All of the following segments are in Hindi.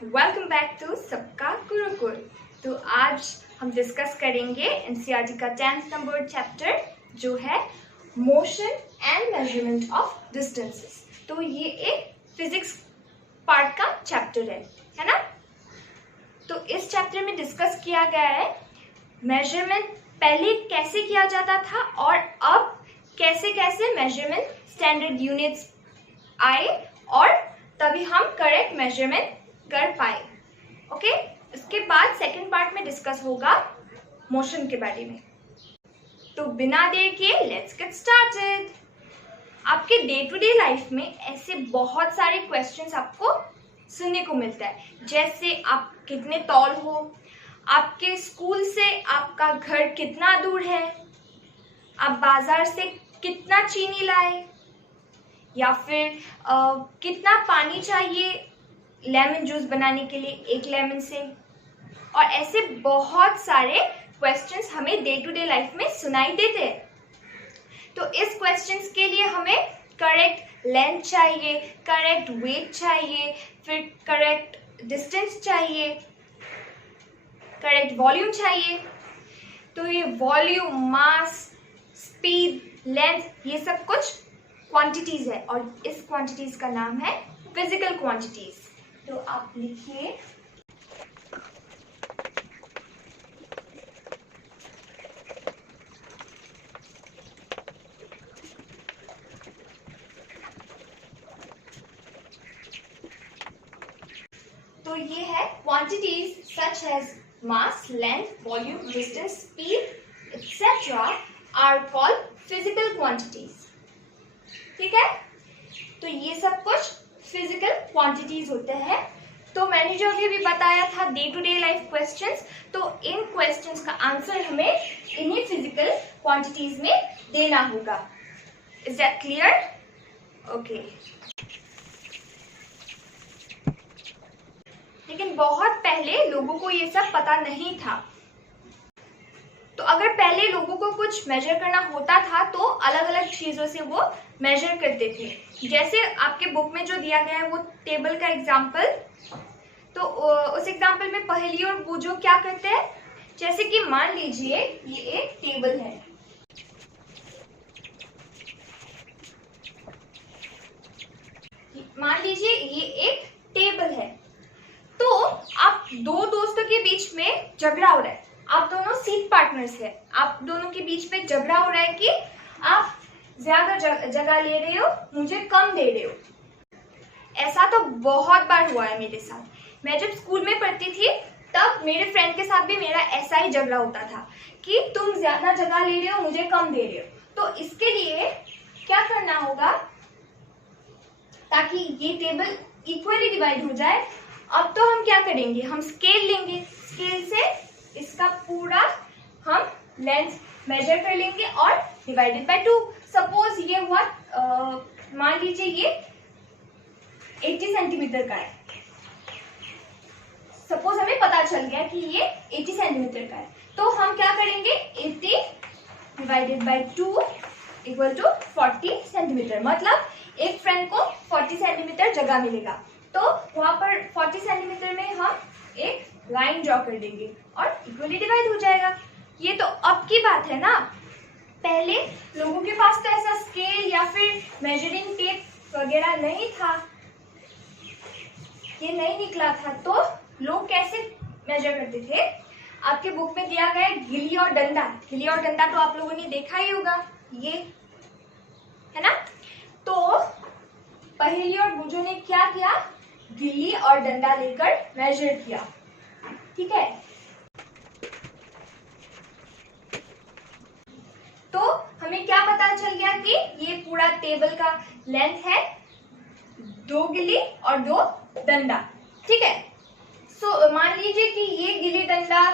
वेलकम बैक टू सबका गुरुकुल। तो आज हम डिस्कस करेंगे एनसीईआरटी का 10th नंबर चैप्टर जो है motion and measurement of distances. तो ये एक फिजिक्स पार्ट का चैप्टर है ना। तो इस चैप्टर में डिस्कस किया गया है मेजरमेंट पहले कैसे किया जाता था और अब कैसे कैसे मेजरमेंट स्टैंडर्ड यूनिट्स आए और तभी हम करेक्ट मेजरमेंट कर पाए। ओके, इसके बाद सेकंड पार्ट में डिस्कस होगा मोशन के बारे में। तो बिना देर किए लेट्स गेट स्टार्टेड। आपके डे टू डे लाइफ में ऐसे बहुत सारे क्वेश्चंस आपको सुनने को मिलता है, जैसे आप कितने टॉल हो, आपके स्कूल से आपका घर कितना दूर है, आप बाजार से कितना चीनी लाए, या फिर कितना पानी चाहिए लेमन जूस बनाने के लिए एक लेमन से। और ऐसे बहुत सारे क्वेश्चंस हमें डे टू डे लाइफ में सुनाई देते हैं। तो इस क्वेश्चंस के लिए हमें करेक्ट लेंथ चाहिए, करेक्ट वेट चाहिए, फिर करेक्ट डिस्टेंस चाहिए, करेक्ट वॉल्यूम चाहिए। तो ये वॉल्यूम, मास, स्पीड, लेंथ, ये सब कुछ क्वांटिटीज है और इस क्वांटिटीज का नाम है फिजिकल क्वांटिटीज। तो आप लिखिए तो ये है quantities such as mass, length, volume, distance, speed etcetera are called physical quantities. ठीक है, तो ये सब कुछ फिजिकल क्वांटिटीज होते हैं। तो मैंने जो अभी बताया था day to day life questions, तो इन क्वेश्चंस का आंसर हमें इन्हीं फिजिकल क्वांटिटीज में देना होगा। Is that clear? ओके। लेकिन बहुत पहले लोगों को ये सब पता नहीं था। तो अगर पहले लोगों को कुछ मेजर करना होता था तो अलग अलग चीजों से वो मेजर करते थे। जैसे आपके बुक में जो दिया गया है वो टेबल का एग्जाम्पल, तो उस एग्जाम्पल में पहेली और बूझो क्या करते हैं। जैसे कि मान लीजिए ये एक टेबल है, मान लीजिए ये एक टेबल है। तो आप दो दोस्तों के बीच में झगड़ा हो रहा है, आप दोनों सीट पार्टनर्स हैं, आप दोनों के बीच में झगड़ा हो रहा है कि आप ज्यादा जगह ले रहे हो, मुझे कम दे रहे हो। ऐसा तो बहुत बार हुआ है मेरे साथ। मैं जब स्कूल में पढ़ती थी तब मेरे फ्रेंड के साथ भी मेरा ऐसा ही झगड़ा होता था कि तुम ज्यादा जगह ले रहे हो, मुझे कम दे रहे हो। तो इसके लिए क्या करना होगा ताकि ये टेबल इक्वली डिवाइड हो जाए। अब तो हम क्या करेंगे, हम स्केल लेंगे, स्केल से इसका पूरा हम लेंथ मेजर कर लेंगे और डिवाइडेड बाय 2। सपोज ये हुआ, मान लीजिए ये 80 सेंटीमीटर का है। सपोज हमें पता चल गया कि ये 80 सेंटीमीटर का है, तो हम क्या करेंगे, 80 divided by 2 equal to 40 centimetre. मतलब एक फ्रेंड को 40 सेंटीमीटर जगह मिलेगा, तो वहां पर 40 सेंटीमीटर में हम एक लाइन ड्रॉ कर देंगे और इक्वली डिवाइड हो जाएगा। ये तो अब की बात है ना। पहले लोगों के पास तो ऐसा स्केल या फिर मेजरिंग टेप वगैरह नहीं था, ये नहीं निकला था, तो लोग कैसे मेजर करते थे। आपके बुक में दिया गया है गिल्ली और डंडा। गिल्ली और डंडा तो आप लोगों ने देखा ही होगा, ये है ना। तो पहेली और बूझो ने क्या किया, गिल्ली और डंडा लेकर मेजर किया। ठीक है, तो हमें क्या पता चल गया कि ये पूरा टेबल का लेंथ है 2 गिल्ली और 2 डंडा। ठीक है, सो मान लीजिए कि ये गिल्ली डंडा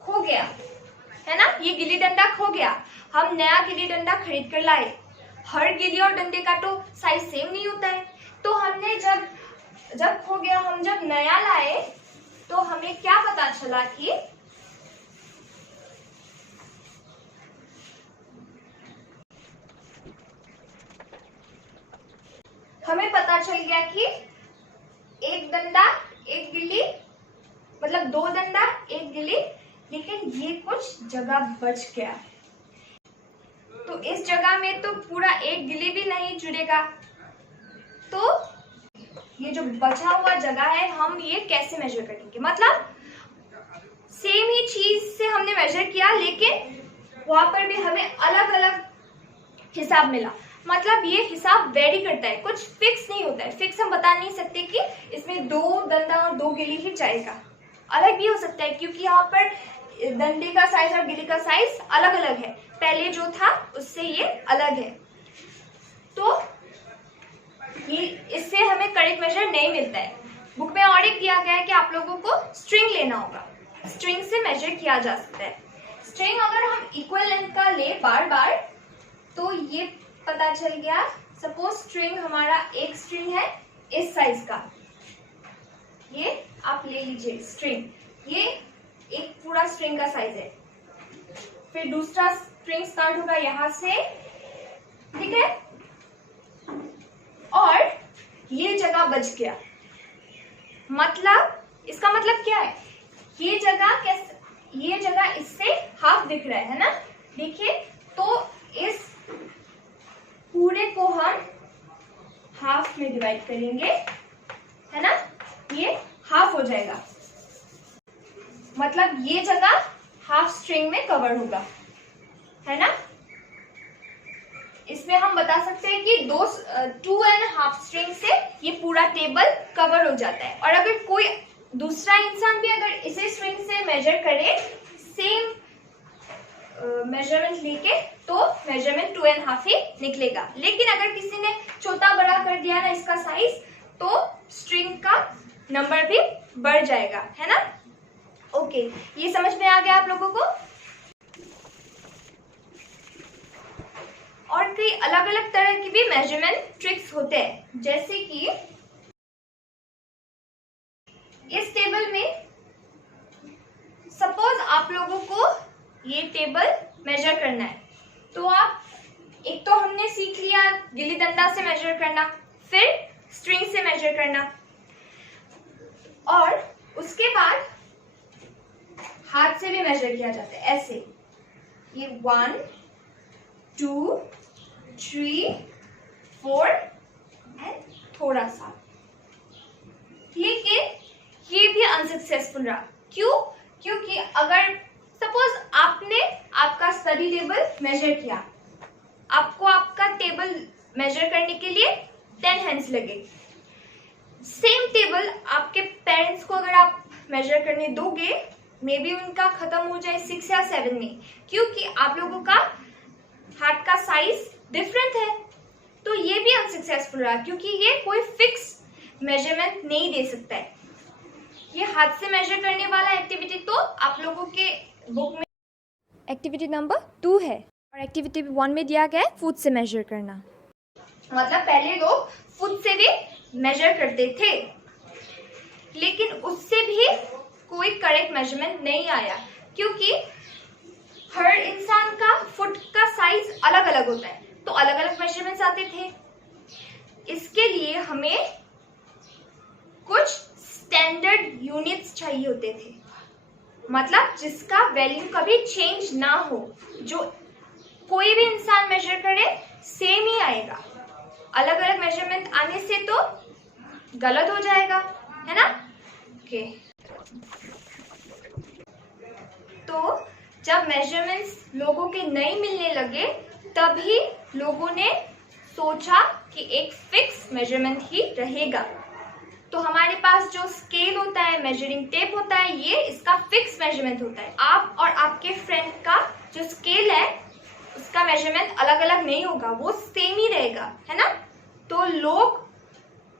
खो गया, है ना, ये गिल्ली डंडा खो गया। हम नया गिल्ली डंडा खरीद कर लाए। हर गिल्ली और डंडे का तो साइज सेम नहीं होता है। तो हमने जब खो गया, हम जब नया लाए तो हमें क्या पता चला कि हमें पता चल गया कि एक डंडा एक गिल्ली, मतलब 2 डंडा एक गिल्ली, लेकिन ये कुछ जगह बच गया। तो इस जगह में तो पूरा एक गिल्ली भी नहीं जुड़ेगा, तो ये जो बचा हुआ जगह है हम ये कैसे मेजर करेंगे? मतलब सेम ही चीज से हमने मेजर किया, लेकिन वहां पर भी हमें अलग अलग हिसाब मिला। मतलब ये हिसाब वेरी करता है, कुछ फिक्स नहीं होता है। फिक्स हम बता नहीं सकते कि इसमें 2 डंडा और 2 गिल्ली ही जाएगा, अलग भी हो सकता है, क्योंकि यहाँ पर डंडे का साइज और गिल्ली का साइज अलग अलग है। पहले जो था उससे ये अलग है, तो ये इससे हमें करेक्ट मेजर नहीं मिलता है। बुक में और एक दिया गया है कि आप लोगों को स्ट्रिंग लेना होगा, स्ट्रिंग से मेजर किया जा सकता है। स्ट्रिंग अगर हम इक्वल लेंथ का ले बार बार, तो ये पता चल गया, सपोज स्ट्रिंग हमारा एक स्ट्रिंग है इस साइज का, ये आप ले लीजिए स्ट्रिंग, ये एक पूरा स्ट्रिंग का साइज है। फिर दूसरा स्ट्रिंग स्टार्ट होगा यहां से, ठीक है, और ये जगह बच गया। मतलब इसका मतलब क्या है? ये जगह कैसे, ये जगह इससे हाफ दिख रहा है ना, देखिए, तो इस पूरे को हम हाफ में डिवाइड करेंगे, है ना, ये हाफ हो जाएगा। मतलब ये जगह हाफ स्ट्रिंग में कवर होगा, है ना। इसमें हम बता सकते हैं कि 2.5 स्ट्रिंग से ये पूरा टेबल कवर हो जाता है। और अगर कोई दूसरा इंसान भी अगर इसे स्ट्रिंग से मेजर करे, सेम मेजरमेंट लेके, तो मेजरमेंट 2.5 ही निकलेगा। लेकिन अगर किसी ने छोटा बड़ा कर दिया ना इसका साइज, तो स्ट्रिंग का नंबर भी बढ़ जाएगा, है ना। ओके, ये समझ में आ गया आप लोगों को। और कई अलग अलग तरह की भी मेजरमेंट ट्रिक्स होते हैं, जैसे कि इस टेबल में सपोज आप लोगों को ये टेबल मेजर करना है, तो आप एक तो हमने सीख लिया गिल्ली डंडा से मेजर करना, फिर स्ट्रिंग से मेजर करना, और उसके बाद हाथ से भी मेजर किया जाता है ऐसे, ये 1 2 3 4 एंड थोड़ा सा। लेकिन ये भी अनसक्सेसफुल रहा। क्यों? क्योंकि अगर सपोज आपने आपका स्टडी टेबल मेजर किया, आपको आपका टेबल मेजर करने के लिए 10 हैंड्स लगे। सेम टेबल आपके पेरेंट्स को अगर आप मेजर करने दोगे, मे बी उनका खत्म हो जाए 6 या 7 में, क्योंकि आप लोगों का हाथ का साइज डिफरेंट है। तो ये भी अनसक्सेसफुल रहा, क्योंकि ये कोई फिक्स मेजरमेंट नहीं दे सकता है। ये हाथ से मेजर करने वाला एक्टिविटी तो आप लोगों के बुक में एक्टिविटी नंबर 2 है, और एक्टिविटी 1 में दिया गया है फुट से मेजर करना। मतलब पहले लोग फुट से भी मेजर करते थे, लेकिन उससे भी कोई करेक्ट मेजरमेंट नहीं आया, क्योंकि हर इंसान का फुट का साइज अलग अलग होता है, तो अलग अलग मेजरमेंट्स आते थे। इसके लिए हमें कुछ स्टैंडर्ड यूनिट्स चाहिए होते थे, मतलब जिसका वैल्यू कभी चेंज ना हो, जो कोई भी इंसान मेजर करे सेम ही आएगा। अलग अलग मेजरमेंट आने से तो गलत हो जाएगा, है ना। ओके, तो जब मेजरमेंट्स लोगों के नहीं मिलने लगे, तभी लोगों ने सोचा कि एक फिक्स मेजरमेंट ही रहेगा। तो हमारे पास जो स्केल होता है, मेजरिंग टेप होता है, ये इसका फिक्स मेजरमेंट होता है। आप और आपके फ्रेंड का जो स्केल है, उसका मेजरमेंट अलग अलग नहीं होगा, वो सेम ही रहेगा, है ना। तो लोग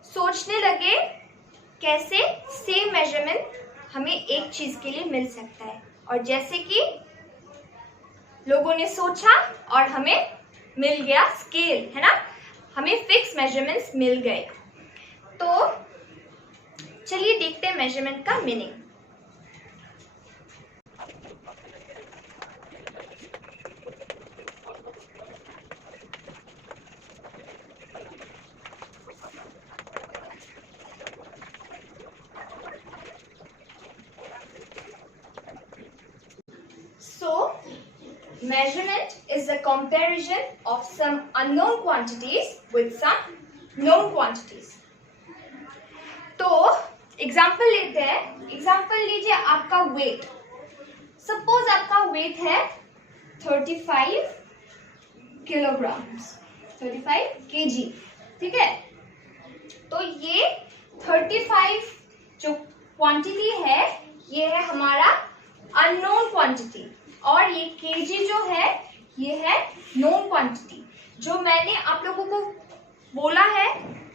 सोचने लगे कैसे सेम मेजरमेंट हमें एक चीज के लिए मिल सकता है, और जैसे कि लोगों ने सोचा और हमें मिल गया स्केल, है ना, हमें फिक्स मेजरमेंट्स मिल गए। तो चलिए देखते हैं मेजरमेंट का meaning. measurement is the comparison of some unknown quantities with some known quantities. तो एग्जाम्पल लेते हैं. एग्जाम्पल लीजिए आपका वेट. सपोज आपका वेट है 35 किलोग्राम्स, 35 kg. ठीक है. तो ये 35 जो क्वांटिटी है ये है हमारा अननोन क्वांटिटी, और ये kg जो है ये है नोन क्वांटिटी. जो मैंने आप लोगों को बोला है,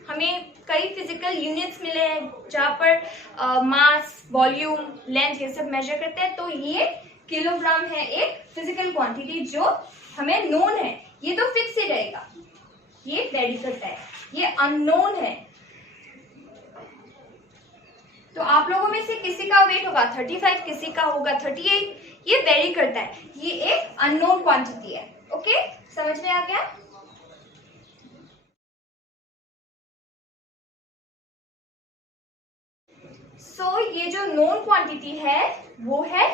हमें कई फिजिकल यूनिट्स मिले हैं जहाँ पर मास, वॉल्यूम, लेंथ ये सब मेजर करते हैं. तो ये किलोग्राम है एक फिजिकल क्वांटिटी जो हमें नोन है. ये तो फिक्स ही रहेगा, ये वेरी करता है. ये अननोन है. तो आप लोगों में से किसी का वेट होगा 35, किसी का होगा 38. ये वेरी करता है. ये एक अननोन क्वांटिटी है. ओके, समझ में आ गया? सो ये जो नोन क्वांटिटी है वो है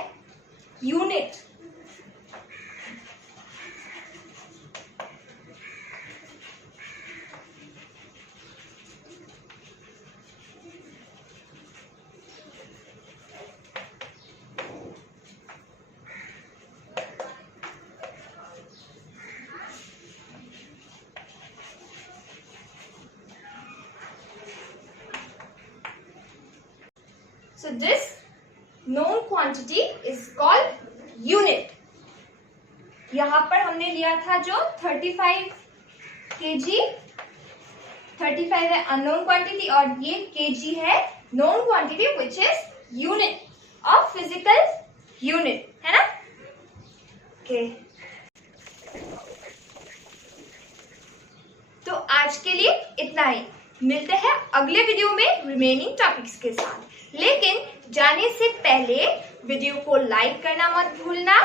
unit. So this known quantity is called unit. यहाँ पर हमने लिया था जो 35 kg, 35 है unknown quantity और ये kg है known quantity which is unit of physical unit, है ना? Okay. तो आज के लिए इतना ही. मिलते हैं अगले वीडियो में रिमेनिंग टॉपिक्स के साथ. लेकिन जाने से पहले वीडियो को लाइक करना मत भूलना,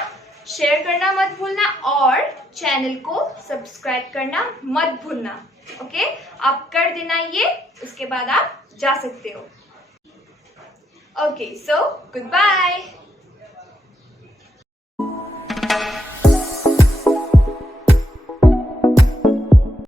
शेयर करना मत भूलना और चैनल को सब्सक्राइब करना मत भूलना. ओके, आप कर देना ये, उसके बाद आप जा सकते हो. Okay, so good bye.